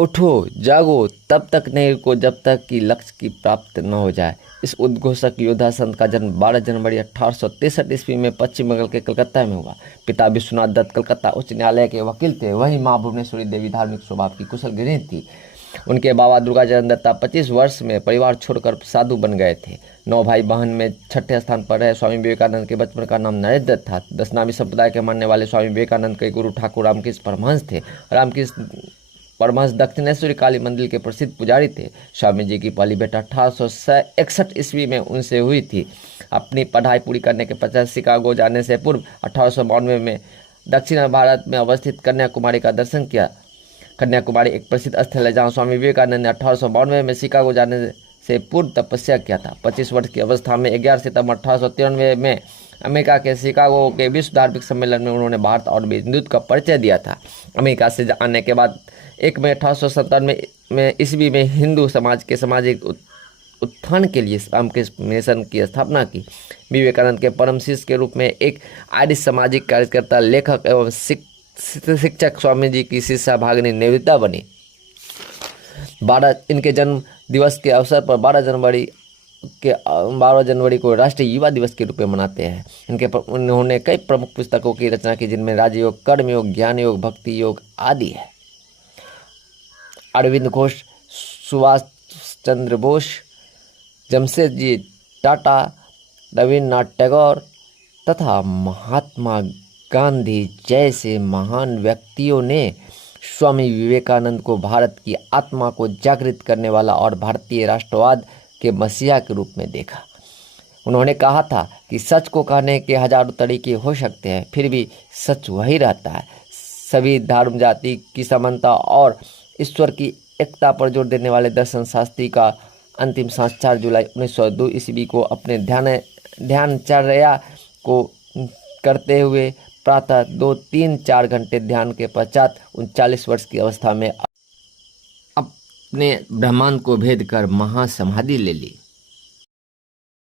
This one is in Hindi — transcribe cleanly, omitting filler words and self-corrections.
उठो जागो, तब तक नहीं रुको जब तक कि लक्ष्य की प्राप्ति न हो जाए। इस उद्घोषक योद्धा संत का जन्म 12 जनवरी 1863 ईस्वी में पश्चिम बंगाल के कलकत्ता में हुआ। पिता विश्वनाथ दत्त कलकत्ता उच्च न्यायालय के वकील थे। वहीं मां भुवनेश्वरी देवी धार्मिक स्वभाव की कुशल गृहिणी थी। उनके बाबा दुर्गाचरण दत्ता 25 वर्ष में परिवार छोड़कर साधु बन गए थे। 9 भाई बहन में छठे स्थान पर रहे स्वामी विवेकानंद के बचपन का नाम नरेंद्र था। दशनामी संप्रदाय के मानने वाले स्वामी विवेकानंद के गुरु ठाकुर रामकृष्ण परमहंस थे। रामकृष्ण परमहंस दक्षिणेश्वरी काली मंदिर के प्रसिद्ध पुजारी थे। स्वामी जी की पहली भेंट 1861 ईस्वी में उनसे हुई थी। अपनी पढ़ाई पूरी करने के पश्चात शिकागो जाने से पूर्व 1892 में दक्षिण भारत में अवस्थित कन्याकुमारी का दर्शन किया। कन्याकुमारी एक प्रसिद्ध स्थल है जहाँ स्वामी विवेकानंद ने 1892 में शिकागो जाने से पूर्व तपस्या किया था। 25 वर्ष की अवस्था में 11 सितंबर 1893 में अमेरिका के शिकागो के विश्व धार्मिक सम्मेलन में उन्होंने भारत और हिंदुत्व का परिचय दिया था। अमेरिका से आने के बाद 1 मई 1897 में ईस्वी में हिंदू समाज के सामाजिक उत्थान के लिए रामकृष्ण मिशन की स्थापना की। विवेकानंद के परम शिष्य के रूप में एक आयरिश सामाजिक कार्यकर्ता, लेखक एवं शिक्षक स्वामी जी की शिष्या भागिनी निवेदिता बनी। इनके जन्म दिवस के अवसर पर 12 जनवरी को राष्ट्रीय युवा दिवस के रूप में मनाते हैं। उन्होंने कई प्रमुख पुस्तकों की रचना की जिनमें राजयोग, कर्मयोग, ज्ञान योग, भक्ति योग आदि है। अरविंद घोष, सुभाष चंद्र बोस, जमशेदजी टाटा, रविन्द्रनाथ टैगोर तथा महात्मा गांधी जैसे महान व्यक्तियों ने स्वामी विवेकानंद को भारत की आत्मा को जागृत करने वाला और भारतीय राष्ट्रवाद के मसीहा के रूप में देखा। उन्होंने कहा था कि सच को कहने के हजारों तरीके हो सकते हैं, फिर भी सच वही रहता है। सभी धर्म, जाति की समानता और ईश्वर की एकता पर जोर देने वाले दर्शन शास्त्री का अंतिम सांस 4 जुलाई 1902 ईस्वी को अपने ध्यानचर्या को करते हुए प्रातः 2, 3, 4 घंटे ध्यान के पश्चात 39 वर्ष की अवस्था में अपने ब्रह्मांड को भेद कर महासमाधि ले ली।